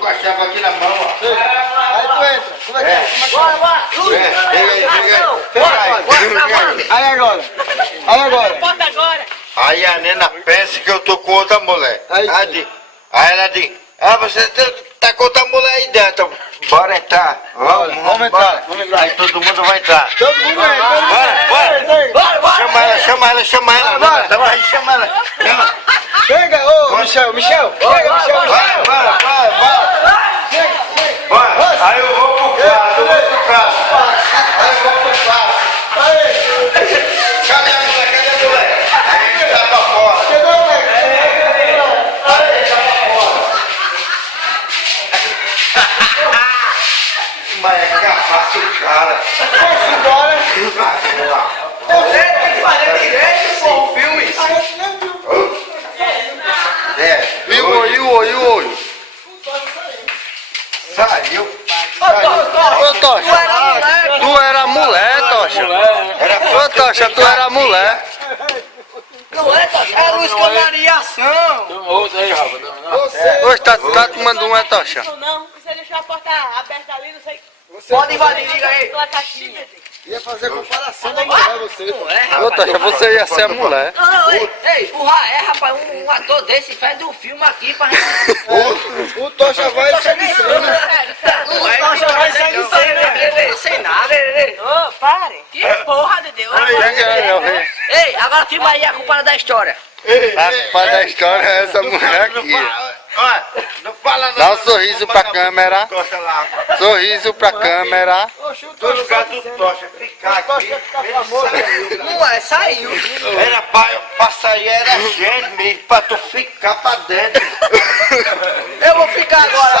com a chave aqui na mão, ó. Aí tu entra. Como é que é? Bora, bora. Aí agora. Porta agora. Aí a nena pensa que eu tô com outra mulher. Aí Aí ela diz, você tá com outra mulher aí dentro. Bora entrar. Vamos entrar. Aí todo mundo vai entrar. Todo mundo entra. Bora. Chama ela. Chama ela. Pega, ô Michel. Pega, Michel. Vai. Aí eu vou pro prato. Cadê a mulher? Aí a gente tá pra fora. Mas é capaz o cara. Vamos embora. Tem que fazer direito, pô, o filme. E o olho? Saiu. Ô, Tocha. Tu era mulher, Tocha. Ô, Tocha, tu era mulher. Não é, Tocha? É luz com variação. Hoje tá tomando um, é Tocha? Não, você deixou a porta aberta ali, não sei. Pode invadir, liga aí. Pela caixinha. Ia fazer comparação da mulher, você. É, Ô, Tocha, você ia ser a mulher. Não, ei, rapaz, um ator desse faz um filme aqui pra gente. O Tocha vai sair de cena. Não é, Tocha vai sair de cena. Sem nada. Ô, pare. Que porra de Deus. Ei, agora filma aí a culpada da história. A culpa da história é essa mulher aqui. Não fala nada. Dá um sorriso pra câmera. Tocha lá. Sorriso pra câmera. Do lugar do Tocha ficar aqui. Não é, saiu. Era pra sair, era gente mesmo, pra tu ficar pra dentro. Eu vou ficar agora.